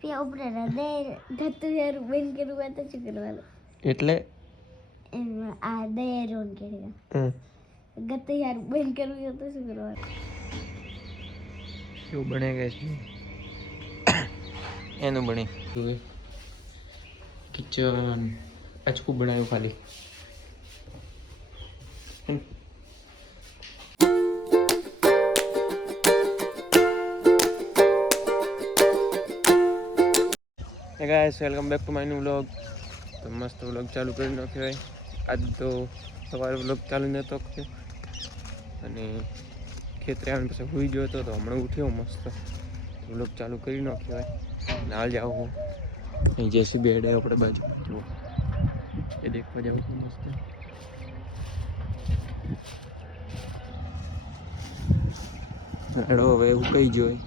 ત્યાં ઉપરે દે ગતું યાર બેન કરવા તો શું કરવાનું એટલે એમ આ દે રોન કે ગતું યાર બેન કરવું તો શું કરવાનું શું બને ગેસ એનું બને કિચન અચકું બનાવ્યું ખાલી Hey guys, welcome back to my new vlog. તો મસ્ત વ્લોગ ચાલુ કરી નાખ્યો હોય. આજ તો સવારે વ્લોગ ચાલુ નહોતો કર્યો અને ખેતરે આવીને પછી સૂઈ ગયો હતો તો હમણાં ઉઠ્યો મસ્ત વ્લોગ ચાલુ કરી નાખ્યો હોય. ના જાઉં હું અહીં જેસીબી હેડે આપણે બાજુ જુઓ એ દેખવા જાઉં છું મસ્ત હેડો હવે એવું કહી ગયો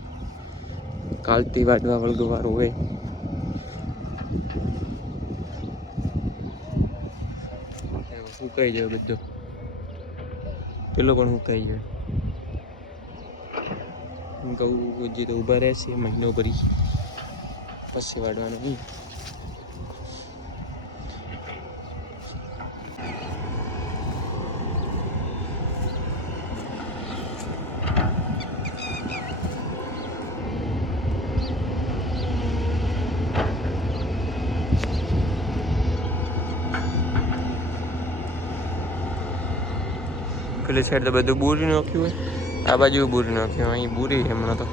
કાલથી વાટવા વળગવાનું હોય સુકાઈ જાય બધો પેલો પણ સુકાઈ જાય ઘઉં હજી તો ઊભા રહેશે મહિનો ભરી પછી વાળવાનું નહીં પેલી સાઈડ તો બધું બૂરી નાખ્યું હોય આ બાજુ બૂરી નાખ્યું અહીં બૂરી હમણાં તો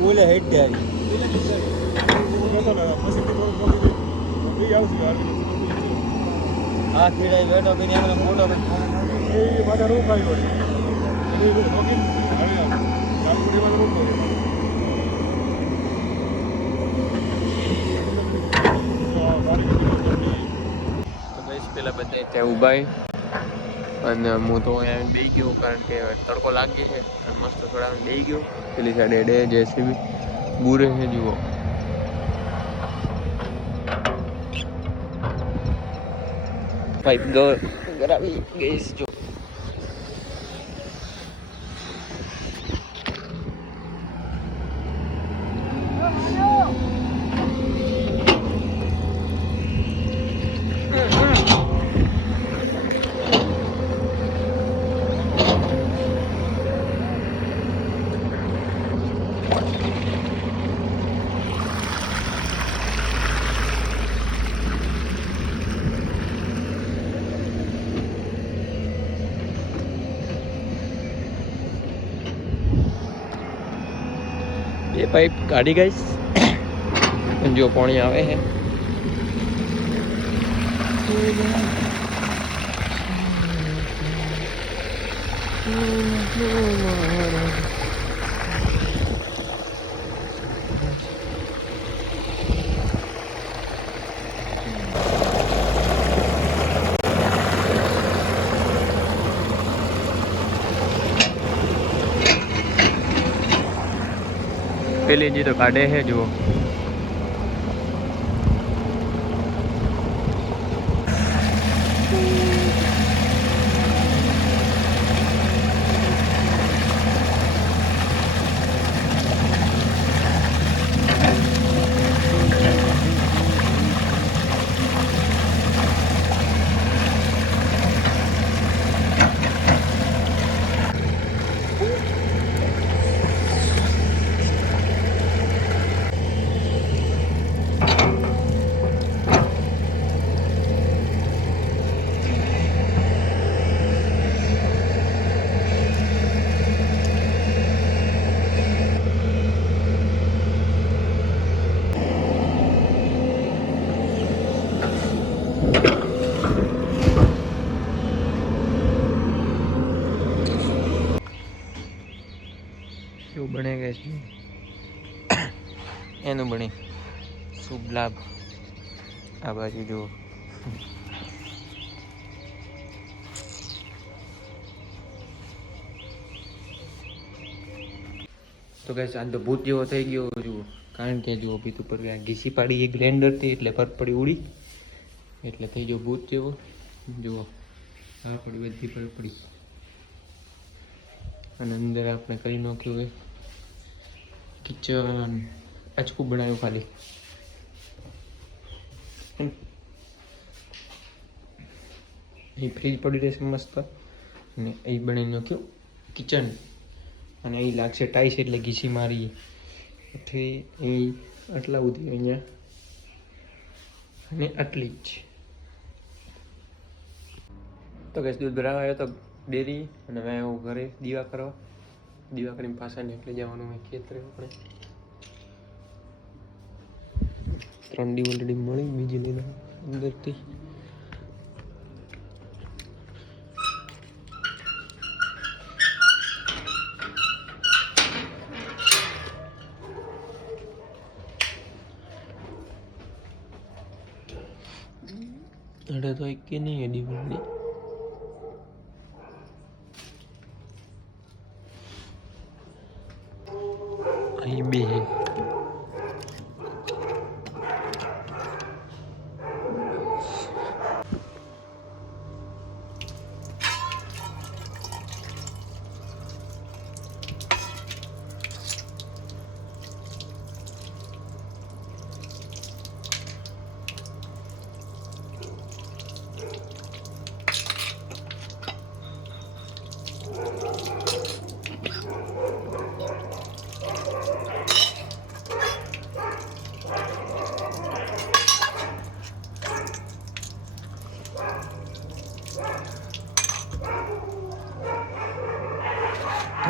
બોલે હેડ દે આ ખેડાઈ બેઠો કે ને મોટો એ માથા રો ખાઈ વળી એ રોકીન આવી જામપુરી માં રોક તો ગાઈસ પેલા બધા ત્યાં ઊભા અને હું તો અહીંયા બેસી ગયો કારણ કે તડકો લાગી છે અને મસ્ત થોડા બેસી ગયો પેલી સાઈડ એડે જેસીબી બૂરે છે જુઓ પાઇપ ગરાવી ગેસ જો ये पाइप काढ़ी गई जो पानी आवे है પેલી जी तो काढ़े है जो क्यों बने गए એનું બને શુભ લાભ. આ બાજુ જુઓ. તો ગાઈસ આ તો ભૂત જેવો થઈ ગયો જુઓ, કારણ કે જુઓ ભીત ઉપર ઘીસી પાડી એક ગ્લેન્ડરથી એટલે પર પડી ઉડી એટલે થઈ ગયો ભૂત જેવો. જુઓ આ પડી બધી પર પડી અને અંદર આપણે કરી નાખ્યું હોય કિચન આચકું બનાવ્યું ખાલી. અહીં ફ્રીજ પડી રહેશે મસ્ત અને અહીં બનાવી નાખ્યું કિચન અને અહીં લાગશે ટાઈસ એટલે ઘીસી મારી એટલે અહીં આટલા સુધી અહીંયા અને આટલી જ. તો ગેસ દૂધ ભરાવા આવ્યો તો ડેરી અને હવે હું ઘરે દીવા કરવા, દીવા કરીને પાછા નીકળી જવાનું હોય ખેતરે. આપણે 3 દી ઓલરેડી મળી, બીજી લઈને અંદરથી. અડે તો એક કે નહીં એડી બની અહીં બે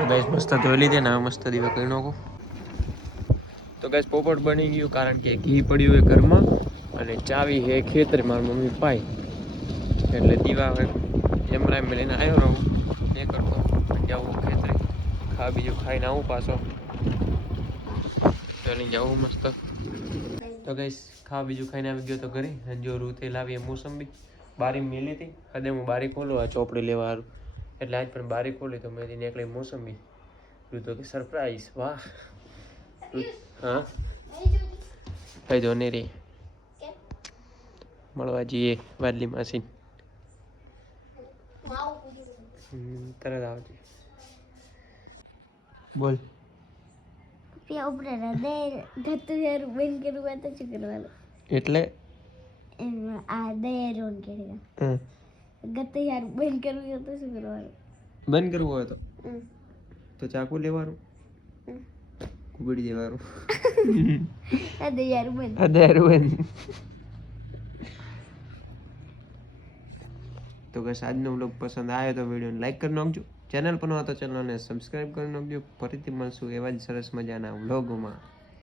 તો ગાઈસ મસ્ત ધોઈ લીધે ને મસ્ત દીવા કરી નાખો. તો ગાઈસ પોપટ બની ગયું, કારણ કે ઘી પડ્યું હોય ઘરમાં અને ચાવી હે ખેતરે મારી મમ્મી પાઈ એટલે દીવા એમરામ લઈને આવ્યો રહું એ કરતો જાઉં ખેતરે ખા બીજું ખાઈને આવું પાછો ચાલી જાઉં મસ્ત. તો ગાઈસ ખા બીજું ખાઈને આવી ગયો તો ઘરે. જો રૂતે લાવીએ મોસંબી બારી મેલી હતી હદે હું બારી ખોલો આ ચોપડી લેવા સારું એટલે આજ પણ બારી ખોલી તો મેં એને એકલી મોસંબી રૂતો કે સરપ્રાઈઝ. વાહ હા કઈ દો ને રે મળવા જઈએ વાદલી માસી તરત આવજે. બોલ ત્યાં ઉપર હૃદય ધતું યાર બંધ કરવું હોય તો શું કરવાનું? એટલે આ દયા રોન કર્યા ગત યાર બંધ કરવું હોય તો શું કરવાનું? બંધ કરવું હોય તો ચાકુ લેવાનું કુબડી દેવાનું. આ દયા બંધ તો બસ આજનો વ્લોગ પસંદ આવ્યો તો વિડીયોને લાઈક કરી નાખજો, ચેનલ પર ન હોય તો ચેનલને સબસ્ક્રાઈબ કરી નાખજો. ફરીથી મળશું એવા જ સરસ મજાના વ્લોગમાં.